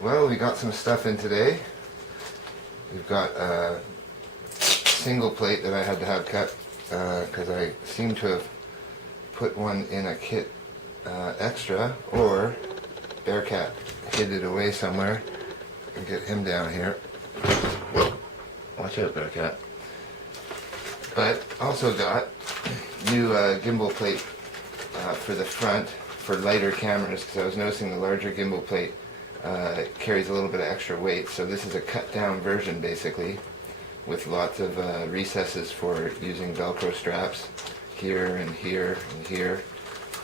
Well, we got some stuff in today. We've got a single plate that I had to have cut because I seem to have put one in a kit extra, or Bearcat hid it away somewhere. I'll get him down here. Watch out, Bearcat. But also got new gimbal plate for the front for lighter cameras, because I was noticing the larger gimbal plate carries a little bit of extra weight. So this is a cut down version basically, with lots of recesses for using Velcro straps here and here and here,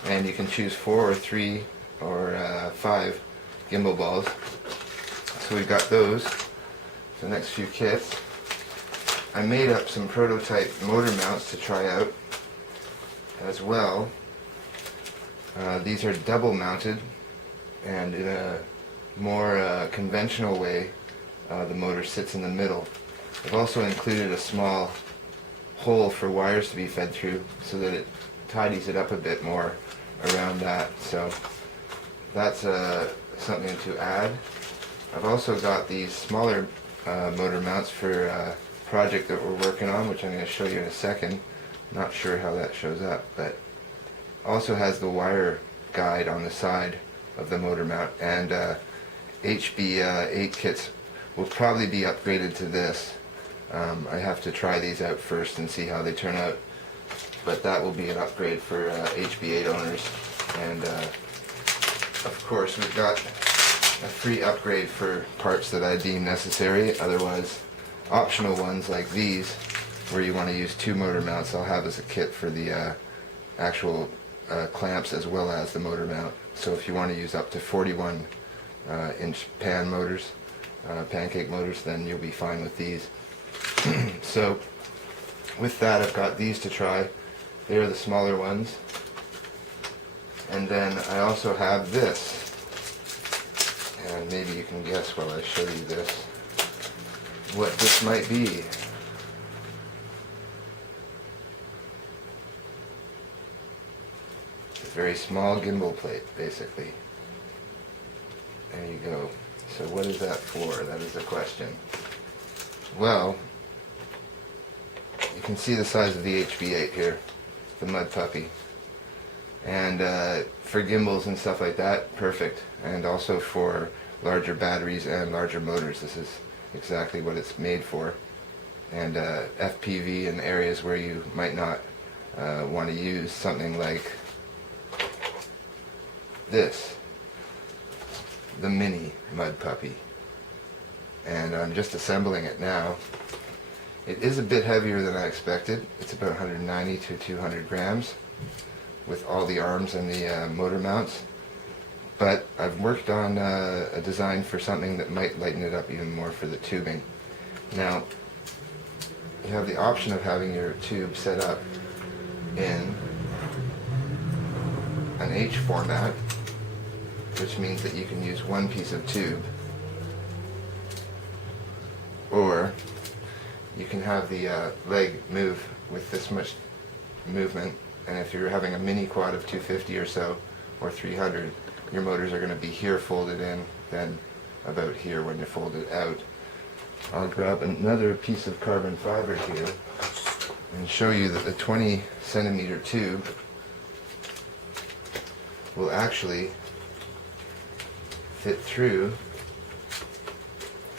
and you can choose 4 or 3 or 5 gimbal balls. So we've got those, the next few kits. I made up some prototype motor mounts to try out as well. These are double mounted, and in a more conventional way, the motor sits in the middle. I've also included a small hole for wires to be fed through so that it tidies it up a bit more around that. So that's something to add. I've also got these smaller motor mounts for a project that we're working on, which I'm going to show you in a second. Not sure how that shows up, but also has the wire guide on the side of the motor mount, and HB8 kits will probably be upgraded to this. I have to try these out first and see how they turn out, but that will be an upgrade for HB8 owners. And of course we've got a free upgrade for parts that I deem necessary. Otherwise, optional ones like these, where you want to use 2 motor mounts, I'll have as a kit for the actual clamps as well as the motor mount. So if you want to use up to 41 inch pan motors, pancake motors, then you'll be fine with these. So with that, I've got these to try. They're the smaller ones. And then I also have this, and maybe you can guess while I show you this what this might be. It's a very small gimbal plate, basically. There you go. So what is that for? That is the question. Well, you can see the size of the HB8 here, the Mud Puppy. And for gimbals and stuff like that, perfect. And also for larger batteries and larger motors, this is exactly what it's made for. And FPV in areas where you might not want to use something like this, the Mini Mud Puppy. And I'm just assembling it now. It is a bit heavier than I expected. It's about 190 to 200 grams with all the arms and the motor mounts. But I've worked on a design for something that might lighten it up even more for the tubing. Now, you have the option of having your tube set up in an H format, which means that you can use one piece of tube, or you can have the leg move with this much movement, and if you're having a mini quad of 250 or so, or 300, your motors are going to be here folded in, then about here when you fold it out. I'll grab another piece of carbon fiber here and show you that the 20 centimeter tube will actually fit through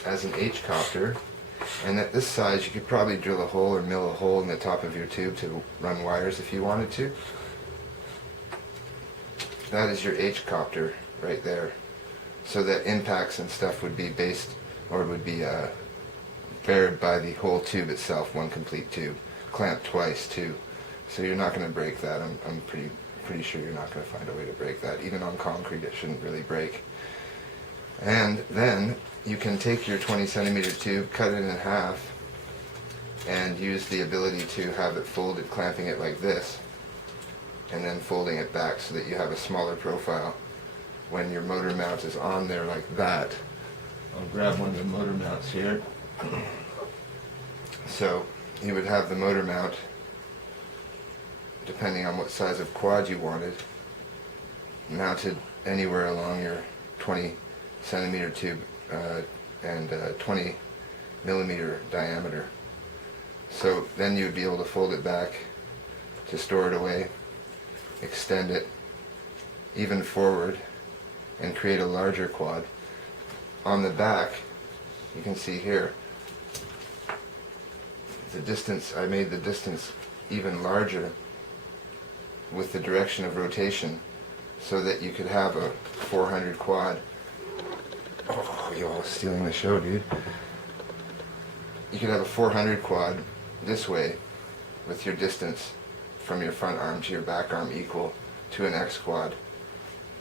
as an H-copter, and at this size you could probably drill a hole or mill a hole in the top of your tube to run wires if you wanted to. That is your H-copter right there. So that impacts and stuff would be based, or would be bared by the whole tube itself, one complete tube, clamped twice too. So you're not going to break that. I'm pretty sure you're not going to find a way to break that. Even on concrete it shouldn't really break. And then you can take your 20 centimeter tube, cut it in half, and use the ability to have it folded, clamping it like this, and then folding it back so that you have a smaller profile when your motor mount is on there like that. I'll grab one of the motor mounts here. So you would have the motor mount, depending on what size of quad you wanted, mounted anywhere along your 20 centimeter tube and 20 millimeter diameter. So then you'd be able to fold it back to store it away, extend it even forward, and create a larger quad. On the back, you can see here, the distance, I made the distance even larger with the direction of rotation so that you could have a 400 quad. Oh, you're all stealing the show, dude. You could have a 400 quad this way with your distance from your front arm to your back arm equal to an X quad.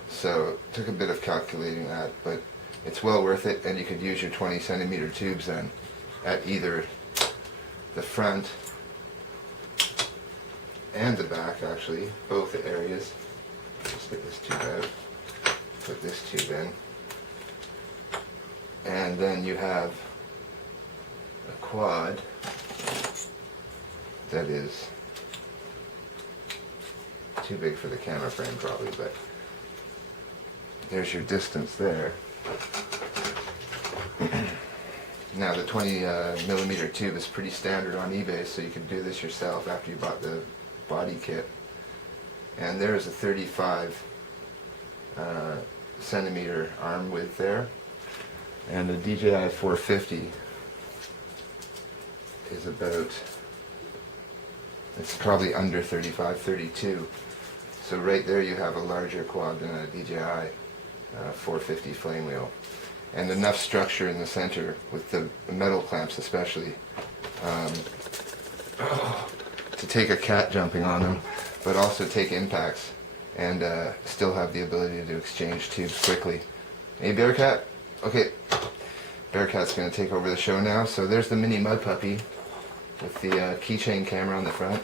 So it took a bit of calculating that, but it's well worth it, and you could use your 20 centimeter tubes then at either the front and the back, actually, both areas. Let's get this tube out, put this tube in, and then you have a quad that is too big for the camera frame probably, but there's your distance there. Now the 20 millimeter tube is pretty standard on eBay, so you can do this yourself after you bought the body kit. And there's a 35 centimeter arm width there, and the DJI 450 is about, it's probably under 35, 32. So right there you have a larger quad than a DJI 450 flame wheel, and enough structure in the center with the metal clamps especially to take a cat jumping on them, but also take impacts and still have the ability to exchange tubes quickly. Hey Bearcat? Okay, Bearcat's going to take over the show now. So there's the Mini Mud Puppy with the keychain camera on the front,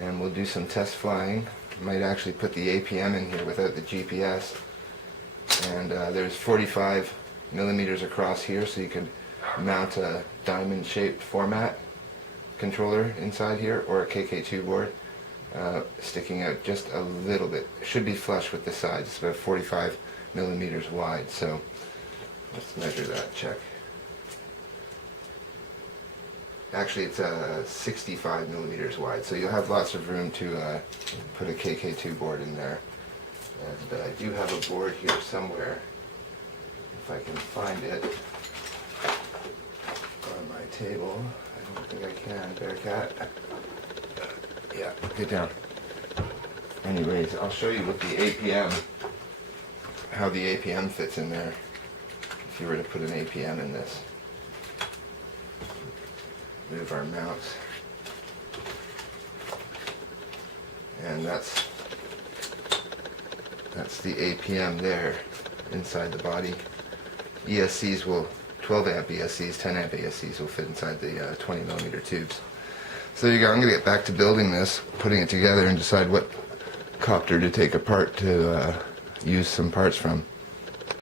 and we'll do some test flying. Might actually put the APM in here without the GPS. And there's 45 millimeters across here, so you could mount a diamond shaped format controller inside here, or a KK2 board sticking out just a little bit. It should be flush with the sides. It's about 45 millimeters wide, so let's measure that, check. Actually, it's 65 millimeters wide, so you'll have lots of room to put a KK2 board in there. And I do have a board here somewhere, if I can find it, on my table. I don't think I can, Bearcat. Yeah, get down. Anyways, I'll show you with the APM, how the APM fits in there, if you were to put an APM in this. Move our mounts. And that's the APM there inside the body. ESCs will, 12 amp ESCs, 10 amp ESCs will fit inside the 20 millimeter tubes. So there you go. I'm going to get back to building this, putting it together, and decide what copter to take apart to use some parts from.